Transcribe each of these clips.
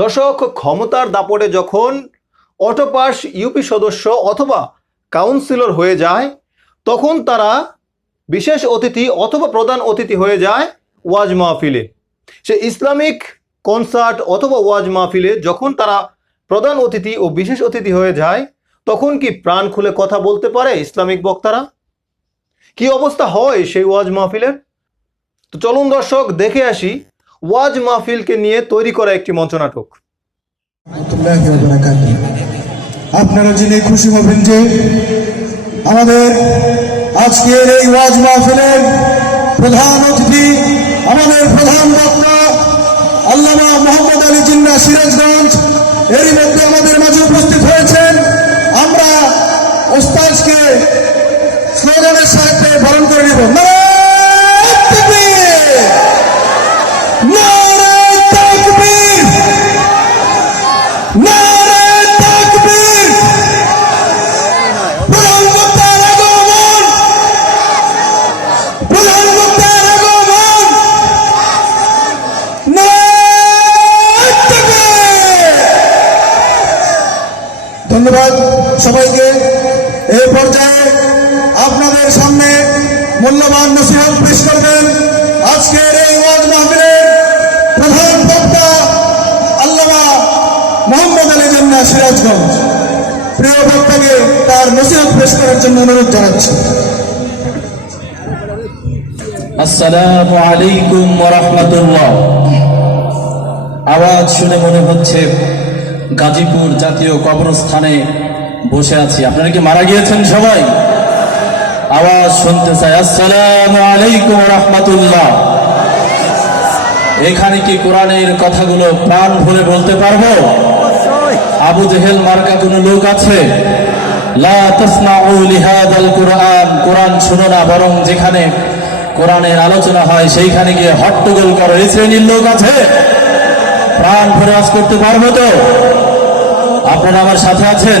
দর্শক, ক্ষমতার দাপটে যখন অটোপাস ইউপি সদস্য অথবা কাউন্সিলর হয়ে যায়, তখন তারা বিশেষ অতিথি অথবা প্রধান অতিথি হয়ে যায় ওয়াজ মাহফিলে। সে ইসলামিক কনসার্ট অথবা ওয়াজ মাহফিলে যখন তারা প্রধান অতিথি ও বিশেষ অতিথি হয়ে যায়, তখন কি প্রাণ খুলে কথা বলতে পারে ইসলামিক বক্তারা? কি অবস্থা হয় সেই ওয়াজ মাহফিলের? তো চলুন দর্শক, দেখে আসি ওয়াজ মাহফিলকে নিয়ে তৈরি করা একটি মঞ্চনাটক। আপনারা জেনে খুশি হবেন যে আমাদের আজকের এই ওয়াজ মাহফিলের প্রধান অতিথি, আমাদের প্রধান বক্তা আল্লামা মোহাম্মদ আলী জিন্না সিরাজগঞ্জ এরই মধ্যে আমাদের মাঝে উপস্থিত হয়েছেন আমরা ওস্তাজকে স্লোগানের সাহায্যে বরণ করে নেব নারায়ে সবাইকে এই পর্যায়ে আপনাদের সামনে মূল্যবান নসিহত পেশ করবেন। আজকের এই ওয়াজ মাহফিলের প্রধান বক্তা আল্লামা মোহাম্মদ আলী জান্না সিরাজগঞ্জ। প্রিয় বক্তাকে তার নসিহত পেশ করার জন্য অনুরোধ জানাচ্ছি। আসসালামু আলাইকুম রাহমাতুল্লাহ। আওয়াজ শুনে মনে হচ্ছে গাজীপুর জাতীয় কবরস্থানে বসে আছি। আপনারা কি মারা গিয়েছেন সবাই? আওয়াজ শুনতে চাই। আসসালামু আলাইকুম রাহমাতুল্লাহ। এখানে কি কোরআনের কথাগুলো প্রাণ ভরে বলতে পারব? আবু জেহেল মার্কা কোনো লোক আছে? কোরআন। শুনো না, বরং যেখানে কোরআনের আলোচনা হয়, সেইখানে গিয়ে হট্টগোল করো। এই শ্রেণির লোক আছে? প্রাণ ভরে আজ করতে পারব তো? আপনারা আমার সাথে আছেন?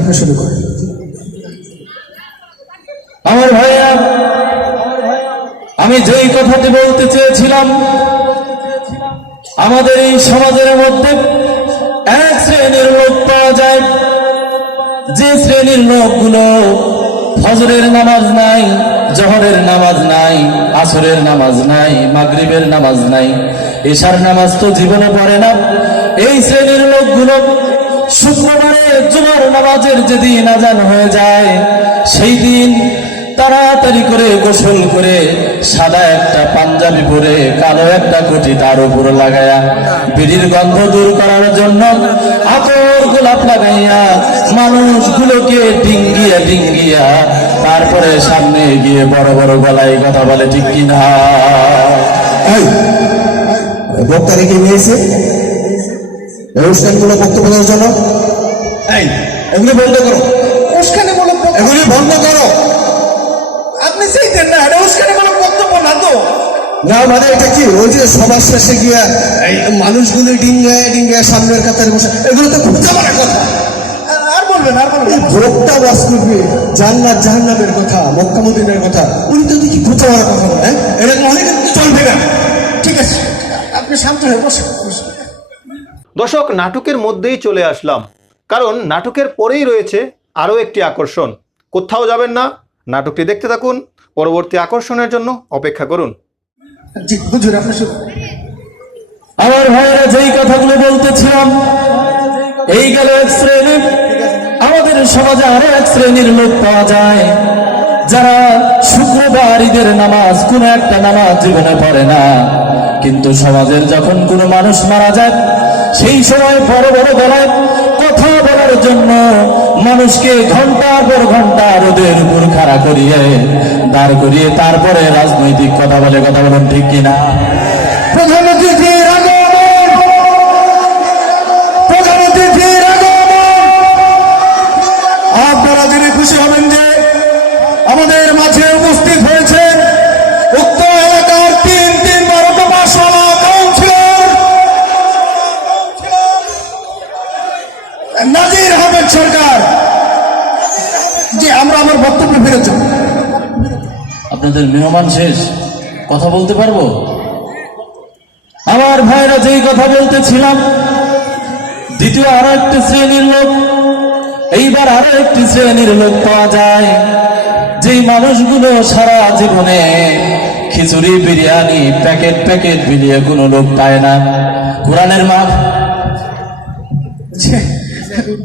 আপনি শুরু করেন আমার ভাইয়া, আমি যেই কথাটি বলতে চেয়েছিলাম, আমাদের এই সমাজের মধ্যে এক শ্রেণির লোক পাওয়া যায়। যে শ্রেণির লোকগুলো ফজরের নামাজ নাই, জহরের নামাজ নাই, আসরের নামাজ নাই, মাগরিবের নামাজ নাই, এশার নামাজ তো জীবনে পড়ে না। এই শ্রেণির লোকগুলো শুক্রবারে জুমার নামাজের যেদিন আজান হয়ে যায় সেই দিন তাড়াতাড়ি করে গোসল করে সাদা একটা পাঞ্জাবি পরে কালো একটা কোটি তার উপর লাগায়া বিড়ির গন্ধ দূর করার জন্য আতর গোলাপ লাগাইয়া মানুষগুলোকে ডিঙ্গিয়া ডিঙ্গিয়া তারপরে সামনে গিয়ে বড় বড় গলায় কথা বলে, ঠিক কিনা এই বক্তা রেখে নিয়েছে অনুষ্ঠানগুলো বক্তব্য দেওয়ার জন্য? এই এগুলি বন্ধ করো। উস্কানিমূলক এগুলি বন্ধ করো। আপনি চাইতেন না এটা উস্কানিমূলক বক্তব্য না তো। না মানে এটা কি? ওই যে সবার শেষে গিয়া এই মানুষগুলি ডিঙ্গায় ডিঙ্গায় সামনের কাতারে বসে এগুলো তো খুঁজে কথা। আর- আর বলবেন আর বলবেন। এই বাস করবে জান্নাত জাহান্নামের কথা মক্কা মদিনার কথা উনি তো দেখি খুঁজে কথা বলে হ্যাঁ? এরকম কিন্তু চলবে না। ঠিক আছে। আপনি শান্ত হয়ে বসুন। দর্শক নাটকের মধ্যেই চলে আসলাম। কারণ নাটকের পরেই রয়েছে আরও একটি আকর্ষণ। কোথাও যাবেন না, নাটকটি দেখতে থাকুন, পরবর্তী আকর্ষণের জন্য অপেক্ষা করুন। আমার ভাইয়েরা যেই কথাগুলো বলতেছিলাম, এই গেল এক শ্রেণি। আমাদের সমাজে আরও এক শ্রেণির লোক পাওয়া যায়, যারা শুক্রবার ঈদের নামাজ কোন একটা নামাজ জীবনে পড়ে না। কিন্তু সমাজের যখন কোনো মানুষ মারা যায়, সেই সময় বড় বড় গলায় বলার জন্য মানুষকে ঘণ্টার পর ঘণ্টা রোদের উপর খাড়া করিয়ে দাঁড় করিয়ে তারপরে রাজনৈতিক কথা বলে কথা বলেন ঠিক কিনা? প্রধানমন্ত্রী আপনাদের মেহমান শেষ। কথা বলতে পারব? আমার ভাইরা যেই কথা বলতেছিলাম, দ্বিতীয় আরও একটি শ্রেণির লোক, এইবার আরও একটি শ্রেণির লোক পাওয়া যায়, যেই মানুষগুলো সারা জীবনে খিচুড়ি, বিরিয়ানি, প্যাকেট প্যাকেট বিলিয়ে কোনো লোক পায় না। কোরআনের মাপ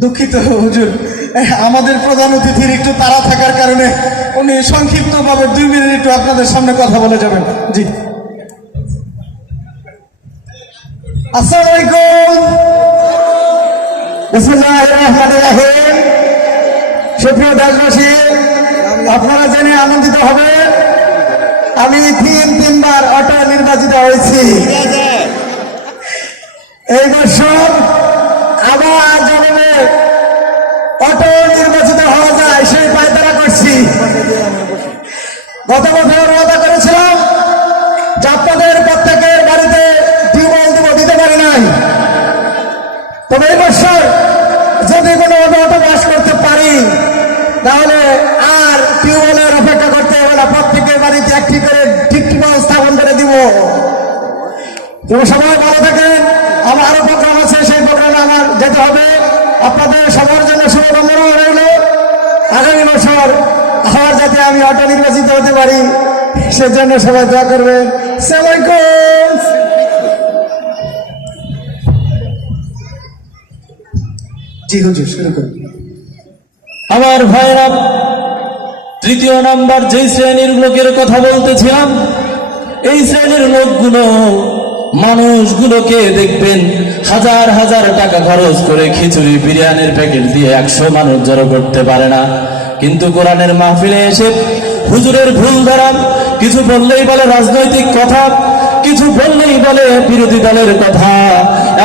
দুঃখিত, হুজুর। আমাদের প্রধান অতিথির একটু তাড়া থাকার কারণে উনি সংক্ষিপ্ত ভাবে দুই মিনিট একটু আপনাদের সামনে কথা বলে যাবেন। জি। আলাইকুম আপনারা জেনে আনন্দিত হবে আমি তিন তিনবার অটো নির্বাচিত হয়েছি। এই বছর আবার জন্মে নির্বাচিত হওয়া যায়, সেই পায়তারা করছি গত বছর ওয়াদা করেছিলাম যে প্রত্যেকের বাড়িতে টিউবওয়েল দিব দিতে পারি নাই। তবে এই বছর যদি কোনো অটো বাস করতে পারি, তাহলে আর টিউবওয়েলের অপেক্ষা করতে হবে না, প্রত্যেকের বাড়িতে একটি করে ঠিক স্থাপন করে দিব। সবাই ভালো থাকেন আমার আরও প্রোগ্রাম আছে সেই প্রোগ্রামে আমার যেতে হবে আপনাদের সবার জন্য শুভকামনা রইল আগামী বছর আবার অটো নির্বাচিত হতে পারি, সেজন্য সবাই দোয়া করবেন সালামালাইকুম জি হুজুর, শুরু করুন। আমার ভাইরা তৃতীয় নাম্বার যেই শ্রেণির লোকের কথা বলতেছিলাম, এই শ্রেণির লোকগুলো মানুষগুলোকে দেখবেন হাজার হাজার টাকা খরচ করে খিচুড়ি, বিরিয়ানির প্যাকেট দিয়ে একশো মানুষ জড়ো করতে পারে না। কিন্তু কোরআনের মাহফিলে এসে হুজুরের ভুল ধরা, কিছু বললেই বলে রাজনৈতিক কথা, কিছু বললেই বলে বিরোধী দলের কথা,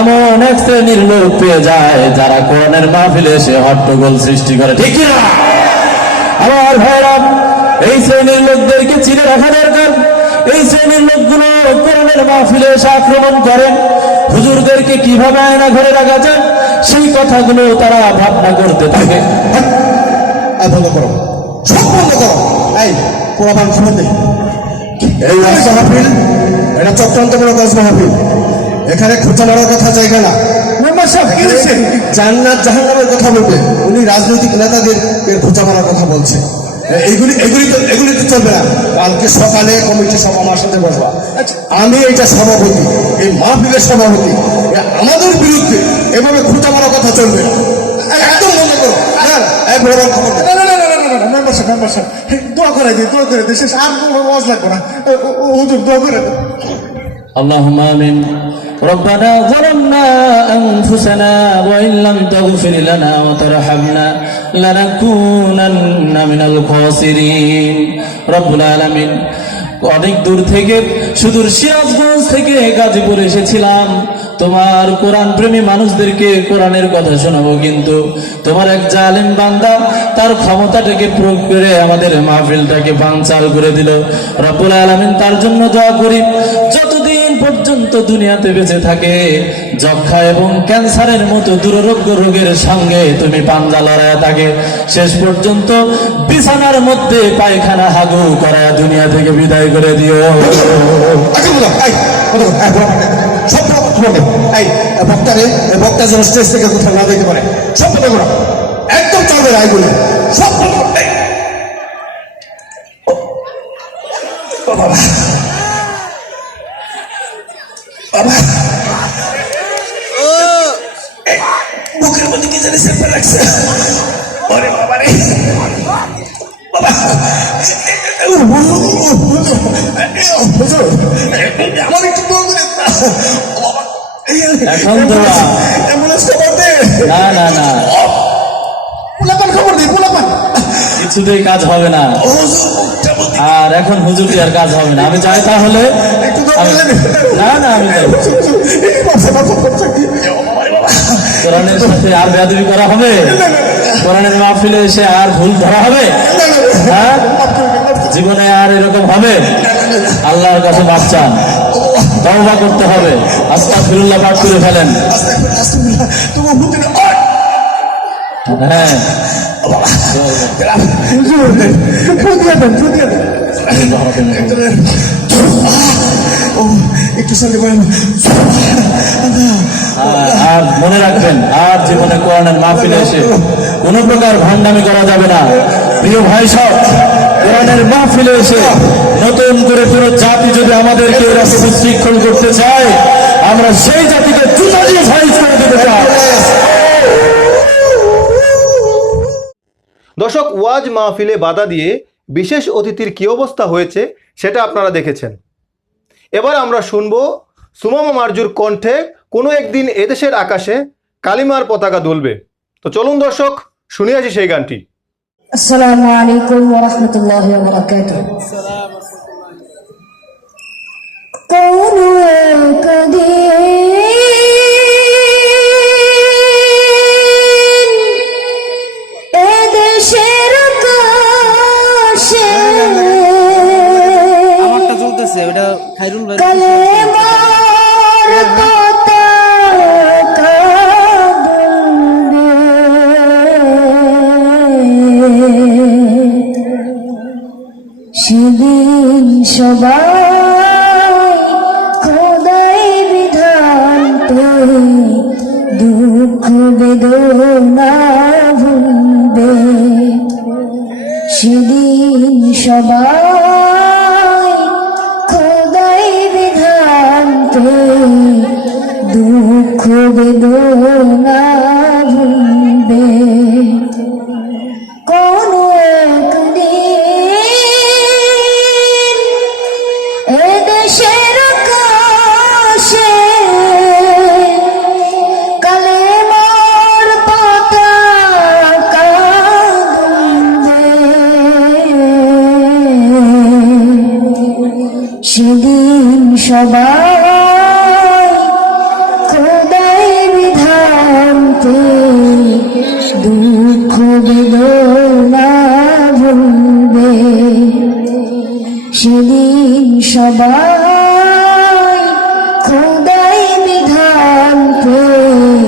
এমন এক শ্রেণির লোক পেয়ে যায় যারা কোরআনের মাহফিলে এসে হট্টগোল সৃষ্টি করে। ঠিক না? আমার ভাইরা, এই শ্রেণির লোকদেরকে চিনে রাখা দরকার। এই শ্রেণির লোকগুলো কোরআনের মাহফিলে এসে আক্রমণ করেন হুজুরদেরকে কীভাবে আয়না ঘরে রাখা যায়? সেই কথাগুলো তারা ভাবনা করতে থাকে। এই বন্ধ করো। সব বন্ধ করো। এই কোরআন খবর নেই এই ওয়াজ মাহফিল এটা চক্রান্তমূলক ওয়াজ মাহফিল এখানে খোঁচা মারার কথা জায়গা না। জান্নাত জাহান্নামের কথা বলবে। উনি রাজনৈতিক নেতাদের এর খোঁচা মারার কথা বলছে। এগুলি এগুলি তো এগুলি তো চলবে না। কালকে সকালে কমিটি সভা আমার সাথে বসবা। আমি এটা সভাপতি এই মাহফিলের সভাপতি। আমাদের বিরুদ্ধে এভাবে খোঁচা মারার কথা চলবে না। না এই বড় বড় খবর না না না না না না মেম্বার সাহেব মেম্বার সাহেব দোয়া করে দিই দোয়া করে দিই শেষ আর কোনো ওয়াজ লাগবে না ও- ও- ও- হুজুর দোয়া করে দিই اللهم آمين ربنا ظلمنا أنفسنا وإن لم تغفر لنا وترحمنا لنكونن من الخاسرين رب العالمين অনেক দূর থেকে সুদূর সিরাজগঞ্জ থেকে গাজীপুর এসেছিলাম তোমার কোরআন প্রেমী মানুষদেরকে কোরআনের কথা শোনাবো, কিন্তু তোমার এক জালিম বান্দা তার ক্ষমতাটাকে প্রয়োগ করে আমাদের মাহফিলটাকে বানচাল করে দিল। রব্বুল আলমিন তার জন্য দোয়া করি, যতদিন পর্যন্ত দুনিয়াতে বেঁচে থাকে যক্ষা এবং ক্যান্সারের মতো দুরারোগ্য রোগের সঙ্গে তুমি পাঞ্জা থাকে। শেষ পর্যন্ত বিছানার মধ্যে পায়খানা হাগু করায় দুনিয়া থেকে বিদায় করে দিও। হবে এই বক্তারে বক্তা যেন স্টেজ থেকে কোথাও না দিতে পারে সব কথা করো একদম চালবে রায়গুলি সব কথা বাবা বাবা বুকের মধ্যে কি জানি সেপে আমার একটু এখন দোয়া। অ্যাম্বুলেন্স খবর দে না না না। পোলাপান খবর দে পোলাপান। কিছুতেই কাজ হবে না। আর এখন হুজুরটি আর কাজ হবে না? আমি চাই তাহলে না? না আমি বাচ্চা বাচ্চা বাচ্চা কোরআনের সাথে আর বেয়াদবি করা হবে? কোরআনের মাহফিলে এসে আর ভুল ধরা হবে? হ্যাঁ? জীবনে আর এরকম হবে? আল্লাহর কাছে চান। তওবা করতে হবে। আস্তা ফিরুল্লাহ পাঠ করে ফেলেন। আস্তাগফিরুল্লাহ, আস্তাগফিরুল্লাহ, হ্যাঁ। আর মনে রাখবেন আর জীবনে কোরআনের মাহফিলে এসে কোনো প্রকার ভান্ডামি করা যাবে না। প্রিয় ভাই সব কোরআনের মাহফিলে এসে নতুন করে পুরো জাতি যদি আমাদেরকে এরকম উশৃঙ্খল করতে চায়, আমরা সেই জাতিকে জুতা দিয়ে সাইজ করে দিতে চাই। দর্শক, ওয়াজ মাহফিলে বাধা দিয়ে বিশেষ অতিথির কী অবস্থা হয়েছে সেটা আপনারা দেখেছেন। এবার আমরা শুনব সুমামা মার্জুর কণ্ঠে কোনো একদিন এদেশের আকাশে কালিমার পতাকা দুলবে। তো চলুন দর্শক, শুনে আসি সেই গানটি। আসসালামু আলাইকুম ওয়া রাহমাতুল্লাহি ওয়া বারাকাতুহু কোন কদিন এ দেশের কাশে আমারটা চলতেছে ওটা খাইরুল ভাই সেদিন সবাই খোদাই বিধান পেয়ে দুঃখ বেদনা সেদিন সবাই খোদাই বিধান পেয়ে দুঃখ বেদনা ভুলবে। সেদিন সবাই খোদাই বিধান পেয়ে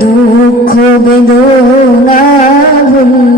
দুঃখ বেদনা ভুলবে।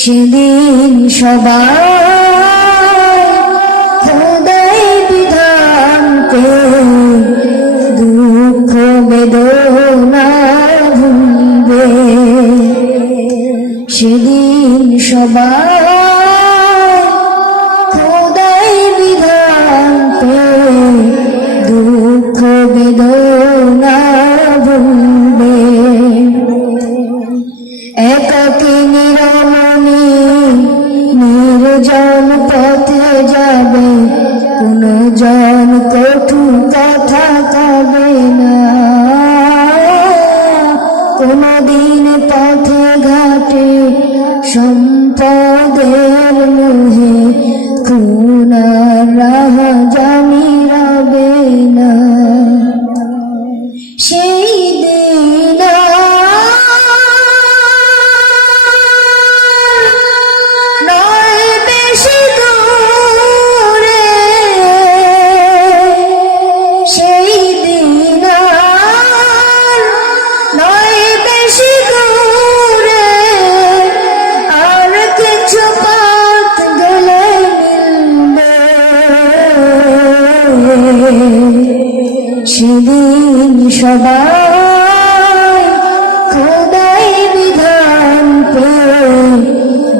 সেদিন সবাই।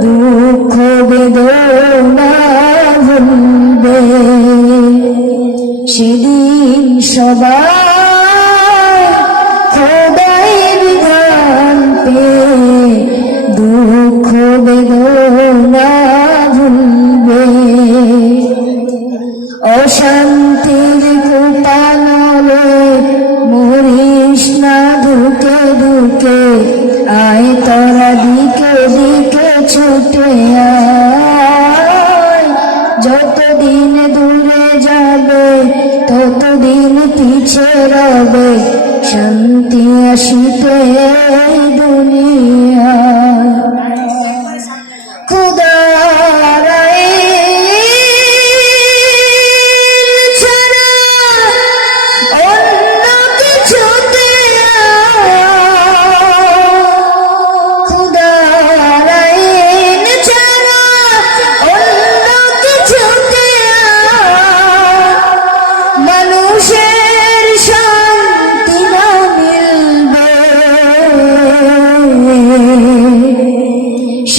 দুঃখ বেদনা ভুলবে। সেদিন সবাই দূরে যাবে ততদিন পিছে রবে শান্তি আসিতে এই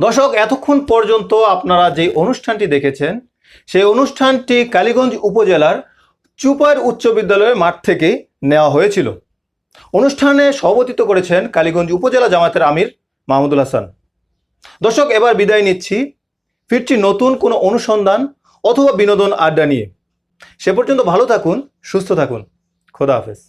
দর্শক, এতক্ষণ পর্যন্ত আপনারা যে অনুষ্ঠানটি দেখেছেন, সেই অনুষ্ঠানটি কালীগঞ্জ উপজেলার চুপার উচ্চ বিদ্যালয়ের মাঠ থেকে নেওয়া হয়েছিল। অনুষ্ঠানে সভাপতিত্ব করেছেন কালীগঞ্জ উপজেলা জামায়াতের আমির মাহমুদুল হাসান। দর্শক, এবার বিদায় নিচ্ছি। ফিরছি নতুন কোনো অনুসন্ধান অথবা বিনোদন আড্ডা নিয়ে। সে পর্যন্ত ভালো থাকুন, সুস্থ থাকুন। খোদা হাফেজ।